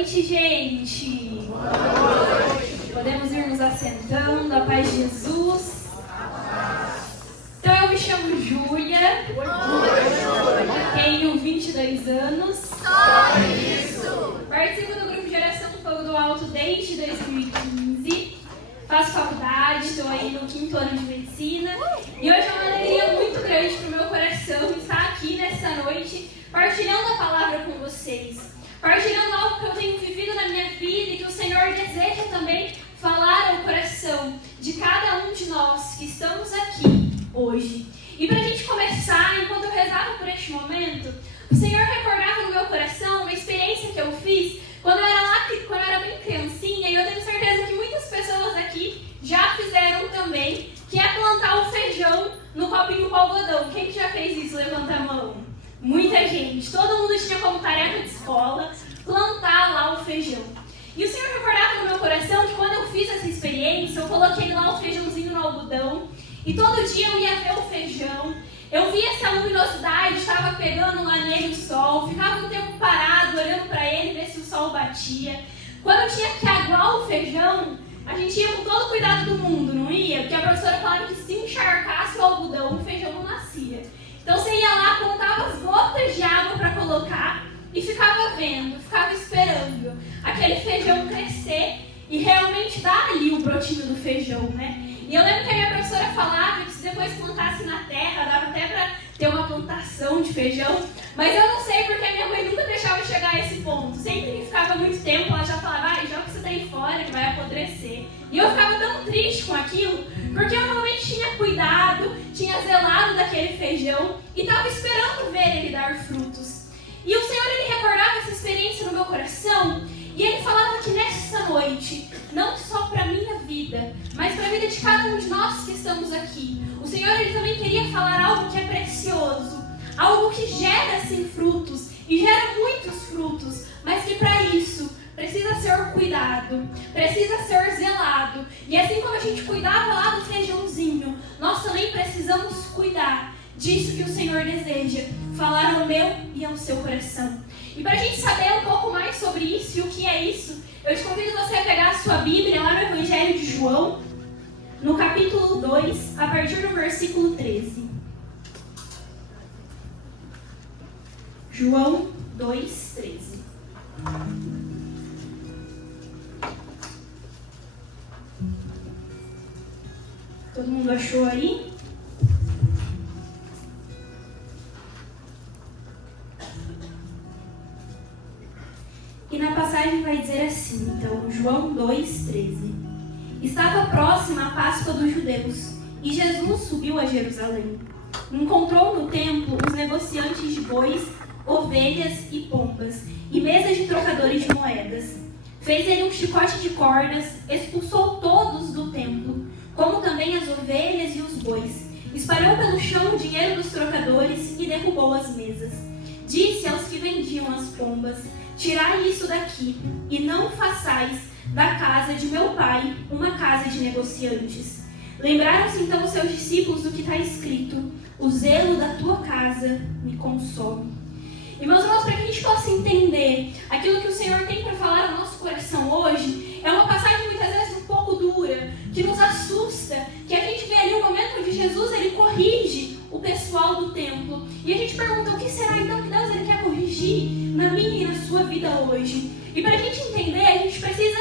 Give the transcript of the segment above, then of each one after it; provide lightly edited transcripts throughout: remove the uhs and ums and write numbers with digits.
noite, gente! Boa noite! Podemos ir nos assentando, a paz de Jesus. Então eu me chamo Júlia, tenho 22 anos. Só isso! Participo do grupo Geração Fogo do Alto desde 2015. Faço faculdade, estou aí no 5º ano de medicina. E hoje é uma alegria muito grande para o meu coração estar aqui nessa noite, partilhando a palavra com vocês. Partilhando algo que eu tenho vivido na minha vida e que o Senhor deseja também falar ao coração de cada um de nós que estamos aqui hoje. E para a gente começar, enquanto eu rezava por este momento, o Senhor recordava no meu coração uma experiência que eu fiz quando eu era bem criancinha, e eu tenho certeza que muitas pessoas aqui já fizeram também, que é plantar o feijão no copinho com algodão. Quem que já fez isso? Levanta a mão. Muita gente. Todo mundo tinha como tarefa de escola plantar lá o feijão. E o Senhor recordava no meu coração que quando eu fiz essa experiência, eu coloquei lá o feijãozinho no algodão, e todo dia eu ia ver o feijão. Eu via essa luminosidade, estava pegando lá nele o sol, ficava um tempo parado, olhando para ele, ver se o sol batia. Quando eu tinha que aguar o feijão, a gente ia com todo o cuidado do mundo, não ia? Porque a professora falava que se encharcasse o algodão, o feijão não nascia. Então você ia lá, contava as gotas de água para colocar e ficava vendo, ficava esperando aquele feijão crescer e realmente dar ali o brotinho do feijão, né? E eu lembro que a minha professora falava que se depois plantasse na terra, dava até para ter uma plantação de feijão, mas eu não sei porque a minha mãe nunca deixava chegar a esse ponto. Sempre que ficava muito tempo, ela já falava, joga isso daí fora que vai apodrecer. E eu ficava tão triste com aquilo, porque eu realmente tinha cuidado, tinha zelado daquele feijão e estava esperando ver ele dar frutos. E o Senhor, ele recordava essa experiência no meu coração, e ele falava que nessa noite, não só para a minha vida, mas para a vida de cada um de nós que estamos aqui, o Senhor, ele também queria falar algo que é precioso, algo que gera assim frutos, e gera muitos frutos, mas que para isso precisa ser cuidado, precisa ser zelado. E assim como a gente cuidava lá do feijãozinho, nós também precisamos cuidar disso que o Senhor deseja falar ao meu e ao seu coração. E para a gente saber um pouco mais sobre isso e o que é isso, eu te convido você a pegar a sua Bíblia lá no Evangelho de João, no capítulo 2, a partir do versículo 13. João 2, 13. Todo mundo achou aí? E na passagem vai dizer assim, então, João 2,13. Estava próxima a Páscoa dos judeus, e Jesus subiu a Jerusalém. Encontrou no templo os negociantes de bois, ovelhas e pombas, e mesas de trocadores de moedas. Fez ele um chicote de cordas, expulsou todos do templo, como também as ovelhas e os bois. Espalhou pelo chão o dinheiro dos trocadores e derrubou as mesas. Disse aos que vendiam as pombas, tirai isso daqui, e não façais da casa de meu pai uma casa de negociantes. Lembraram-se então os seus discípulos do que está escrito, o zelo da tua casa me consome. E meus irmãos, para que a gente possa entender aquilo que o Senhor tem para falar no nosso coração hoje, é uma passagem muitas vezes um pouco dura, que nos assusta, que a gente vê ali o momento onde Jesus ele corrige o pessoal do templo. E a gente pergunta, o que será então que Deus ele quer corrigir na minha e na sua vida hoje? E para a gente entender, a gente precisa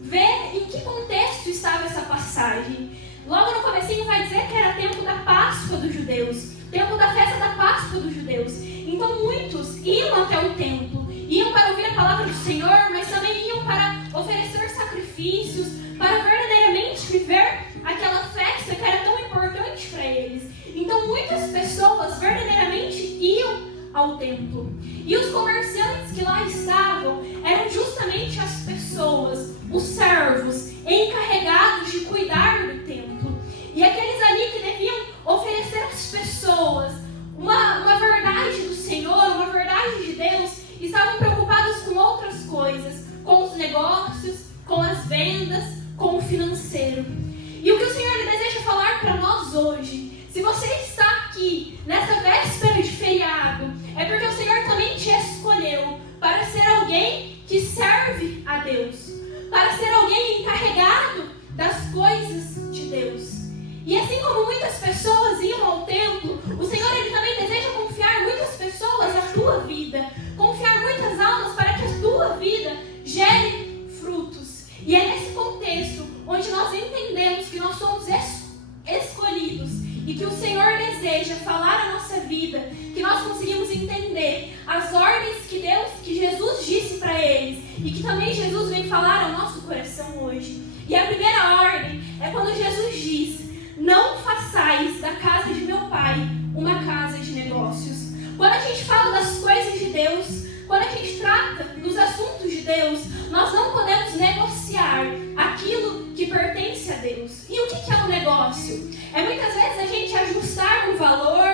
ver em que contexto estava essa passagem. Logo no comecinho vai dizer que era tempo da Páscoa dos judeus, tempo da festa da Páscoa dos judeus. Então muitos iam até o templo, iam para ouvir a palavra do Senhor, mas também iam para oferecer sacrifícios, para verdadeiramente viver aquela festa que era tão importante para eles. Então muitas pessoas verdadeiramente iam ao templo. E os comerciantes que lá estavam eram justamente as pessoas, os servos, encarregados de cuidar do templo. E aqueles ali que deviam oferecer às pessoas uma verdade do Senhor, uma verdade de Deus, estavam preocupados com outras coisas, com os negócios, com as vendas, com o financeiro. E o que o Senhor lhe deseja falar para nós hoje, se você está aqui nessa véspera de feriado, é porque o Senhor também te escolheu para ser alguém que serve a Deus, para ser alguém encarregado das coisas de Deus. E assim como muitas pessoas iam ao templo, o Senhor ele também deseja confiar muitas pessoas à tua vida, confiar muitas almas para que a tua vida gere frutos. E é nesse contexto onde nós entendemos que nós somos escolhidos e que o Senhor deseja falar a nossa vida, que nós conseguimos entender as ordens que Jesus disse para eles e que também Jesus vem falar ao nosso coração hoje. E a primeira ordem é quando Jesus diz: não façais da casa de meu pai uma casa de negócios. Quando a gente fala das coisas de Deus, quando a gente trata dos assuntos de Deus, nós não podemos negociar aquilo que pertence a Deus. E o que é um negócio? É muitas vezes a gente ajustar um valor,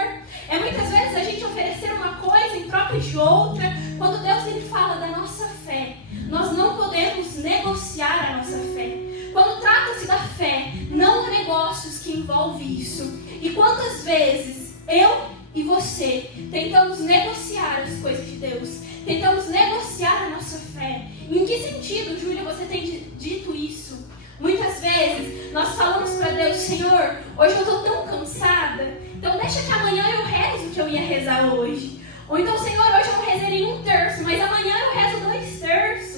é muitas vezes a gente oferecer uma coisa em troca de outra. Quando Deus ele fala da nossa fé, nós não podemos negociar a nossa fé. Quando trata-se da fé, não há negócios que envolvem isso. E quantas vezes eu e você tentamos negociar as coisas de Deus, tentamos negociar a nossa fé? Em que sentido, Júlia, você tem dito isso? Muitas vezes nós falamos para Deus: Senhor, hoje eu estou tão cansada, então deixa que amanhã eu rezo o que eu ia rezar hoje. Ou então, Senhor, hoje eu rezei em 1/3, mas amanhã eu rezo 2/3.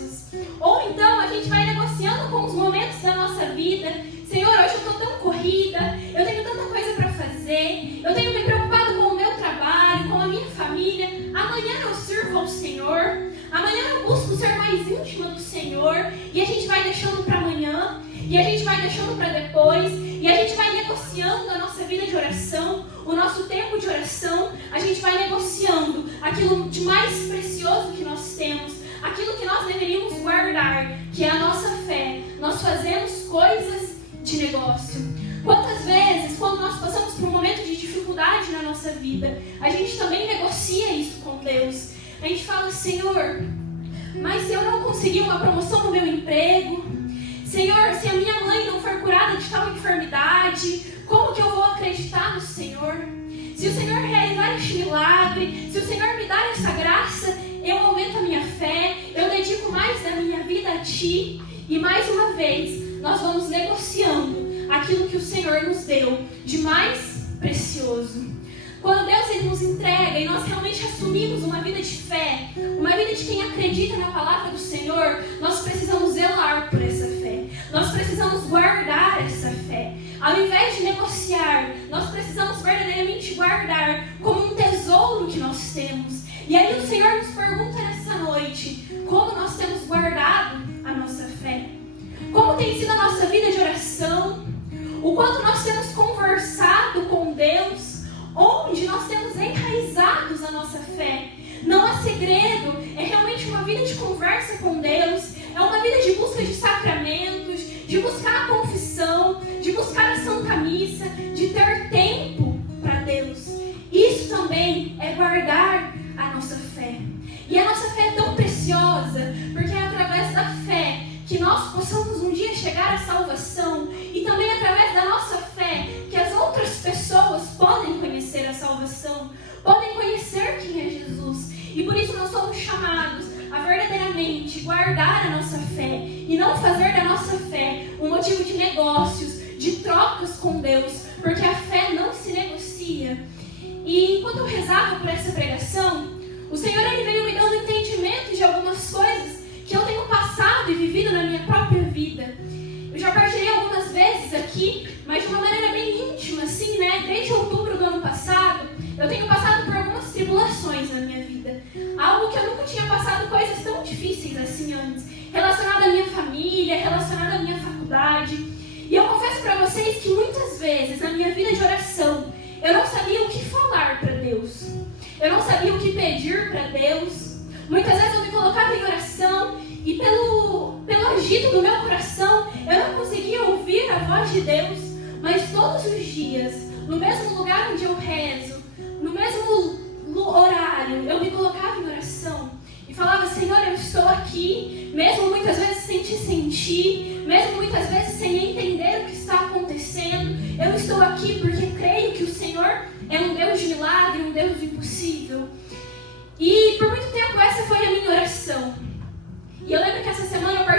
Ou então a gente vai negociando com os momentos da nossa vida: Senhor, hoje eu estou tão corrida, eu tenho tanta coisa para fazer, eu tenho me preocupado com o meu trabalho, com a minha família. Amanhã eu sirvo ao Senhor, amanhã eu busco ser mais íntima do Senhor. E a gente vai deixando para amanhã, e a gente vai deixando para depois, e a gente vai negociando a nossa vida de oração, o nosso tempo de oração. A gente vai negociando aquilo de mais precioso que nós temos, aquilo que nós deveríamos guardar, que é a nossa fé. Nós fazemos coisas de negócio. Quantas vezes, quando nós passamos por um momento de dificuldade na nossa vida, a gente também negocia isso com Deus. A gente fala: Senhor, mas se eu não conseguir uma promoção no meu emprego, Senhor, se a minha mãe não for curada de tal enfermidade, como que eu vou acreditar no Senhor? Se o Senhor realizar este milagre, se o Senhor me dar essa graça, eu aumento a minha fé, eu dedico mais da minha vida a Ti. E mais uma vez, nós vamos negociando aquilo que o Senhor nos deu de mais precioso. Quando Deus ele nos entrega e nós realmente assumimos uma vida de fé, uma vida de quem acredita na palavra do Senhor, nós precisamos zelar por essa fé. Nós precisamos guardar essa fé. Ao invés de negociar, nós precisamos verdadeiramente guardar como um tesouro que nós temos. E aí o Senhor nos pergunta nessa noite: como nós temos guardado a nossa fé? Como tem sido a nossa vida de oração? O quanto nós temos conversado com Deus? Onde nós temos enraizados a nossa fé? Não há segredo, é realmente uma vida de conversa com Deus, é uma vida de busca de sacramentos, de buscar a confissão, de buscar a Santa Missa, de ter tempo para Deus. Isso também é guardar a nossa fé. E a nossa fé é tão preciosa, porque é através da fé que nós possamos um dia chegar à salvação, e também através da nossa fé que as outras pessoas podem conhecer a salvação, podem conhecer quem é Jesus. E por isso nós somos chamados a verdadeiramente guardar a nossa fé e não fazer da nossa fé um motivo de negócios, de trocas com Deus, porque a fé não se negocia. E enquanto eu rezava por essa pregação, o Senhor ele veio me dando entendimento de algumas coisas que eu tenho passado e vivido na minha própria vida. Eu já partilhei algumas vezes aqui, mas de uma maneira bem íntima, assim, né? Desde outubro do ano passado, eu tenho passado por algumas tribulações na minha vida. Algo que eu nunca tinha passado coisas tão difíceis assim antes, relacionado à minha família, relacionado à minha faculdade. E eu confesso para vocês que muitas vezes na minha vida de oração, eu não sabia o que falar para Deus. Eu não sabia o que pedir para Deus. Muitas vezes eu me colocava em oração e pelo agito do meu coração, eu não conseguia ouvir a voz de Deus. Mas todos os dias, no mesmo lugar onde eu rezo, no mesmo horário, eu me colocava em oração e falava: Senhor, eu estou aqui, mesmo muitas vezes sem te sentir, mesmo muitas vezes sem entender o que está acontecendo. Eu estou aqui porque creio que o Senhor é um Deus de milagre, um Deus do impossível. E por muito tempo essa foi a minha oração. E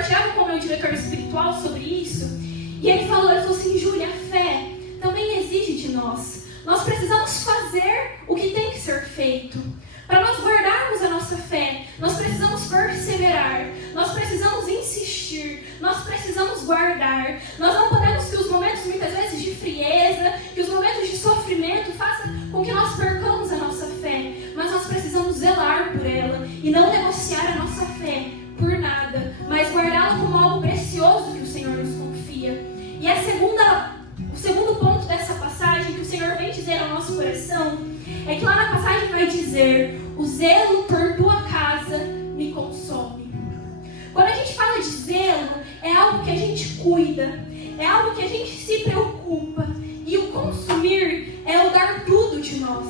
compartilhava com o meu diretor espiritual sobre isso, e ele falou assim, Júlia, a fé também exige de nós. Nós precisamos fazer o que tem que ser feito. Para nós guardarmos a nossa fé, nós precisamos perseverar, nós precisamos insistir, nós precisamos guardar. Nós não podemos que os momentos muitas vezes de frieza, que os momentos de sofrimento façam com que nós percamos a nossa fé, mas nós precisamos zelar por ela e não negociar a nossa fé por nada, mas guardá-la como algo precioso que o Senhor nos confia. E o segundo ponto dessa passagem que o Senhor vem dizer ao nosso coração é que lá na passagem vai dizer: o zelo por tua casa me consome. Quando a gente fala de zelo, é algo que a gente cuida, é algo que a gente se preocupa. E o consumir é o dar tudo de nós,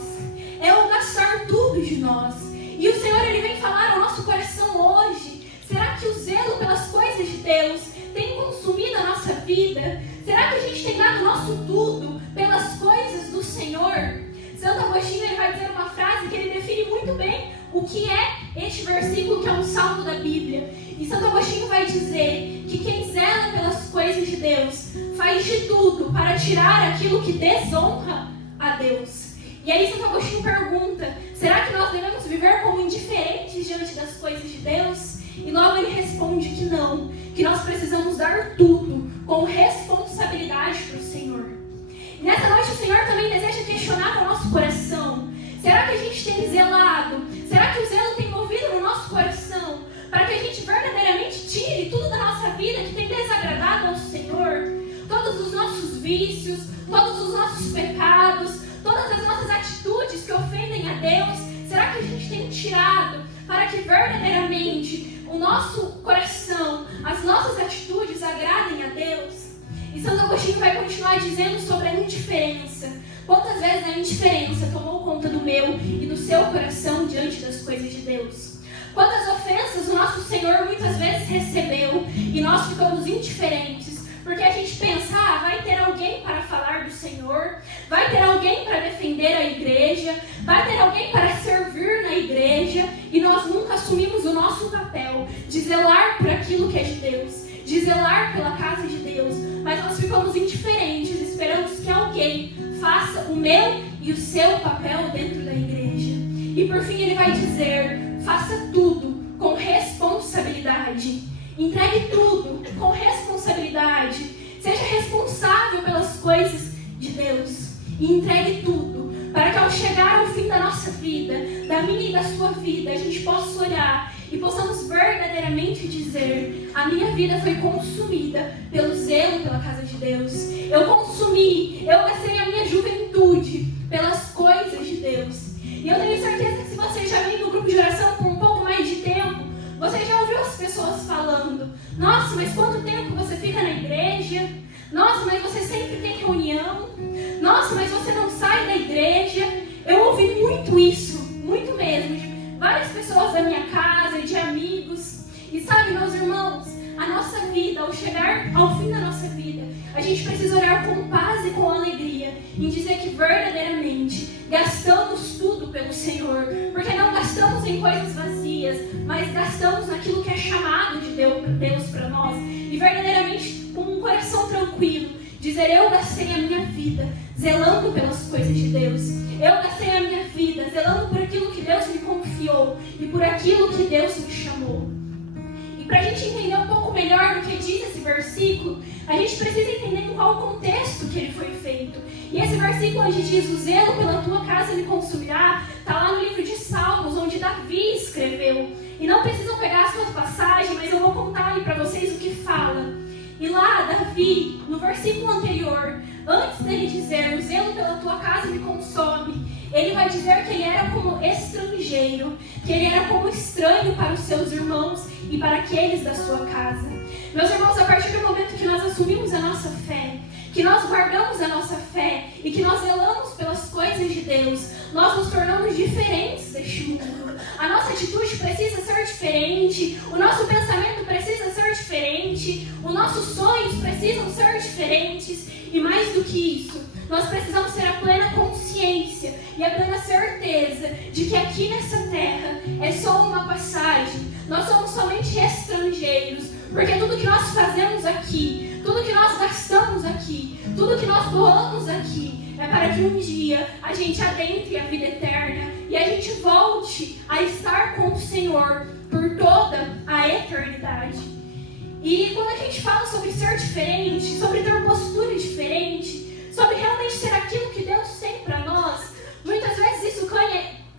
é o gastar tudo de nós. E o Senhor, Ele vem falar ao nosso coração hoje: será que o zelo pelas coisas de Deus tem consumido a nossa vida? Será que a gente tem dado o nosso tudo pelas coisas do Senhor? Santo Agostinho, ele vai dizer uma frase que ele define muito bem o que é este versículo, que é um salmo da Bíblia. E Santo Agostinho vai dizer que quem zela pelas coisas de Deus faz de tudo para tirar aquilo que desonra a Deus. E aí Santo Agostinho pergunta: será que nós devemos viver como indiferentes diante das coisas de Deus? E logo ele responde que não, que nós precisamos dar tudo com responsabilidade para o Senhor. E nessa noite o Senhor também deseja questionar o nosso coração. Será que a gente tem zelado? Será que o zelo tem movido no nosso coração para que a gente verdadeiramente tire tudo da nossa vida que tem desagradado ao Senhor? Todos os nossos vícios, todos os nossos pecados, todas as nossas atitudes que ofendem a Deus, será que a gente tem tirado para que verdadeiramente o nosso coração, as nossas atitudes agradem a Deus? E Santo Agostinho vai continuar dizendo sobre a indiferença. Quantas vezes a indiferença tomou conta do meu e do seu coração diante das coisas de Deus? Quantas ofensas o nosso Senhor muitas vezes recebeu e nós ficamos indiferentes, porque a gente pensa: vai ter alguém para falar do Senhor, vai ter alguém para defender a igreja, vai ter alguém para servir na igreja, e nós nunca assumimos o nosso papel de zelar por aquilo que é de Deus, de zelar pela casa de Deus, mas nós ficamos indiferentes, esperamos que alguém faça o meu e o seu papel dentro da igreja. E por fim ele vai dizer: faça tudo com responsabilidade. Entregue tudo com responsabilidade. Seja responsável pelas coisas de Deus. E entregue tudo para que ao chegar ao fim da nossa vida, da minha e da sua vida, a gente possa olhar e possamos verdadeiramente dizer: a minha vida foi consumida pelo zelo pela casa de Deus. Eu gastei a minha juventude pelas coisas de Deus. E eu tenho certeza que se você já vem no grupo de oração por um pouco mais de tempo, você já ouviu as pessoas falando: nossa, mas quanto tempo você fica na igreja? Nossa, mas você sempre tem reunião? Nossa, mas você não sai da igreja? Eu ouvi muito isso, muito mesmo, de várias pessoas da minha casa, de amigos. E sabe, meus irmãos, a nossa vida, ao chegar ao fim da nossa vida, a gente precisa olhar com paz e com alegria em dizer que verdadeiramente gastamos tudo pelo Senhor, porque não gastamos em coisas vazias, mas gastamos naquilo que é chamado de Deus para nós, e verdadeiramente com um coração tranquilo, dizer: eu gastei a minha vida zelando pelas coisas de Deus, eu gastei a minha vida zelando por aquilo que Deus me confiou e por aquilo que Deus me chamou. Para a gente entender um pouco melhor do que diz esse versículo, a gente precisa entender em qual contexto que ele foi feito. E esse versículo onde diz: o zelo pela tua casa me consumirá, está lá no livro de Salmos, onde Davi escreveu. E não precisam pegar a sua passagem, mas eu vou contar ali para vocês o que fala. E lá, Davi, no versículo anterior, antes dele dizer: o zelo pela tua casa me consome, ele vai dizer que ele era como estrangeiro, que ele era como estranho para os seus irmãos e para aqueles da sua casa. Meus irmãos, a partir do momento que nós assumimos a nossa fé, que nós guardamos a nossa fé e que nós zelamos pelas coisas de Deus, nós nos tornamos diferentes deste mundo. A nossa atitude precisa ser diferente, o nosso pensamento precisa ser diferente, os nossos sonhos precisam ser diferentes, e mais do que isso, nós precisamos ter a plena consciência e a plena certeza de que aqui nessa terra é só uma passagem. Nós somos somente estrangeiros, porque tudo fazemos aqui, tudo que nós gastamos aqui, tudo que nós doamos aqui, é para que um dia a gente adentre a vida eterna e a gente volte a estar com o Senhor por toda a eternidade. E quando a gente fala sobre ser diferente, sobre ter postura diferente, sobre realmente ser aquilo que Deus tem para nós, muitas vezes isso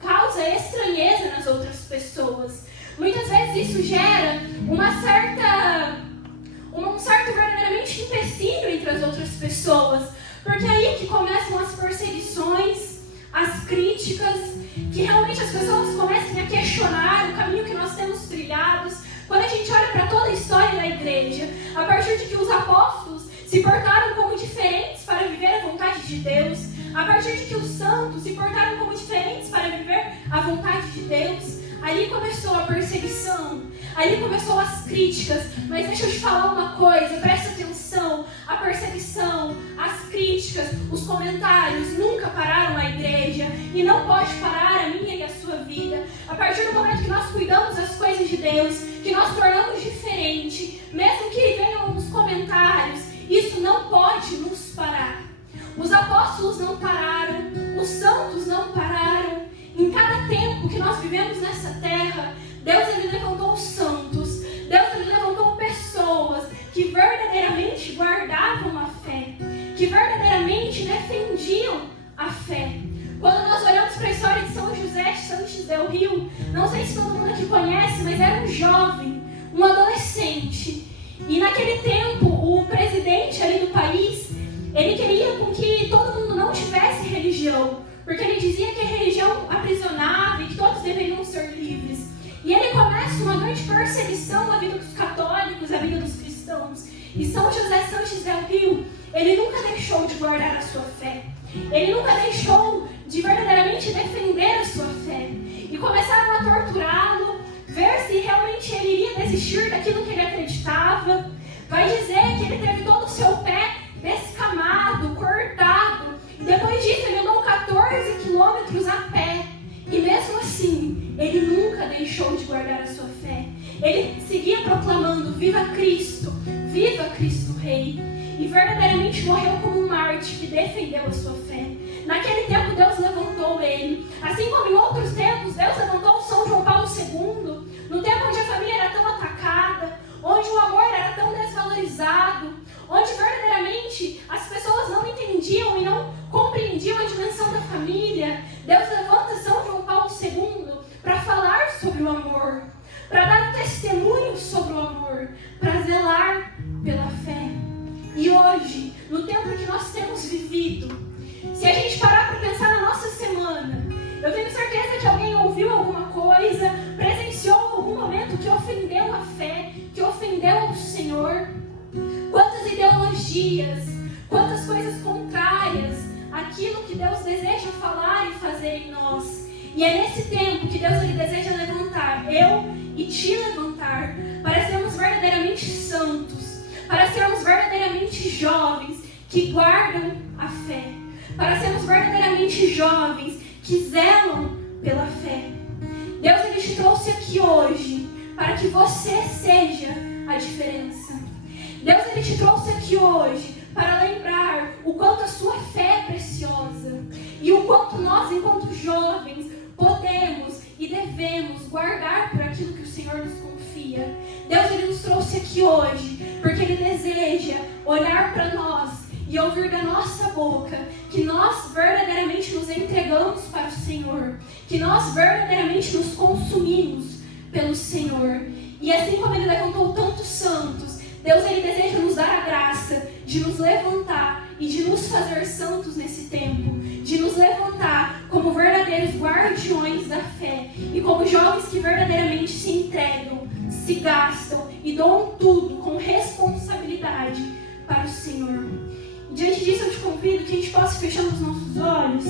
causa estranheza nas outras pessoas. Muitas vezes isso gera um certo verdadeiramente empecilho entre as outras pessoas. Porque é aí que começam as perseguições, as críticas, que realmente as pessoas comecem a questionar o caminho que nós temos trilhados. Quando a gente olha para toda a história da igreja, a partir de que os apóstolos se portaram como diferentes para viver a vontade de Deus, a partir de que os santos se portaram como diferentes para viver a vontade de Deus, ali começou a perseguição, ali começou as críticas. Mas deixa eu te falar uma coisa, presta atenção, a perseguição, as críticas, os comentários nunca pararam a igreja e não pode parar a minha e a sua vida. A partir do momento que nós cuidamos das coisas de Deus, que nós tornamos diferente, mesmo que venham os comentários, isso não pode nos parar. Os apóstolos não pararam, os santos não pararam. Em cada tempo que nós vivemos nessa terra, Deus ele levantou santos, Deus ele levantou pessoas que verdadeiramente guardavam a fé, que verdadeiramente defendiam a fé. Quando nós olhamos para a história de São José de Santos del Rio, não sei se todo mundo aqui conhece, mas era um jovem, um adolescente. E naquele tempo, o presidente ali do país, ele queria com que todo mundo não tivesse religião, porque ele dizia que a religião aprisionava e que todos deveriam ser livres. E ele começa uma grande perseguição na vida dos católicos, na vida dos cristãos. E São José Santos del Rio, ele nunca deixou de guardar a sua fé. Ele nunca deixou de verdadeiramente defender a sua fé. E começaram a torturá-lo, ver se realmente ele iria desistir daquilo que ele acreditava. Vai dizer que ele teve todo o seu pé descamado, cortado. E depois disso ele andou 14 quilômetros a pé. E mesmo assim, ele nunca deixou de guardar a sua fé. Ele seguia proclamando: viva Cristo Rei. E verdadeiramente morreu como um mártir que defendeu a sua fé. Naquele tempo Deus levantou ele. Assim como em outros tempos, Deus levantou São João Paulo II. No tempo onde a família era tão atacada, onde o amor era tão desvalorizado, onde verdadeiramente as pessoas não entendiam e não compreendiam a dimensão da família, Deus levanta São João Paulo II para falar sobre o amor, para dar um testemunho sobre o amor, para zelar pela fé. E hoje, no tempo que nós temos vivido, se a gente parar para pensar na nossa semana, eu tenho certeza que alguém ouviu alguma coisa, presenciou algum momento que ofendeu a fé, que ofendeu o Senhor. Quantas ideologias, quantas coisas contrárias àquilo que Deus deseja falar e fazer em nós. E é nesse tempo que Deus ele deseja levantar eu e te levantar para sermos verdadeiramente santos, para sermos verdadeiramente jovens que guardam a fé, para sermos verdadeiramente jovens que zelam pela fé. Deus ele te trouxe aqui hoje para que você seja a diferença. Deus ele te trouxe aqui hoje para lembrar o quanto a sua fé é preciosa e o quanto nós, enquanto jovens, podemos e devemos guardar por aquilo que o Senhor nos confia. Deus ele nos trouxe aqui hoje porque ele deseja olhar para nós e ouvir da nossa boca que nós verdadeiramente nos entregamos para o Senhor, que nós verdadeiramente nos consumimos pelo Senhor. E assim como ele levantou tantos santos, Deus ele deseja nos dar a graça de nos levantar e de nos fazer santos nesse tempo, de nos levantar como verdadeiros guardiões da fé e como jovens que verdadeiramente se entregam, se gastam e doam tudo com responsabilidade para o Senhor. E diante disso eu te convido que a gente possa fechar os nossos olhos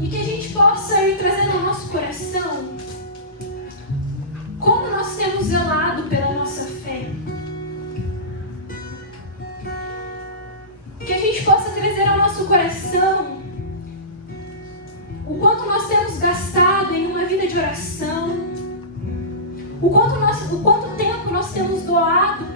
e que a gente possa ir trazendo ao nosso coração como nós temos zelado pela nossa fé. Que a gente possa trazer ao nosso coração o quanto nós temos gastado em uma vida de oração, o quanto tempo nós temos doado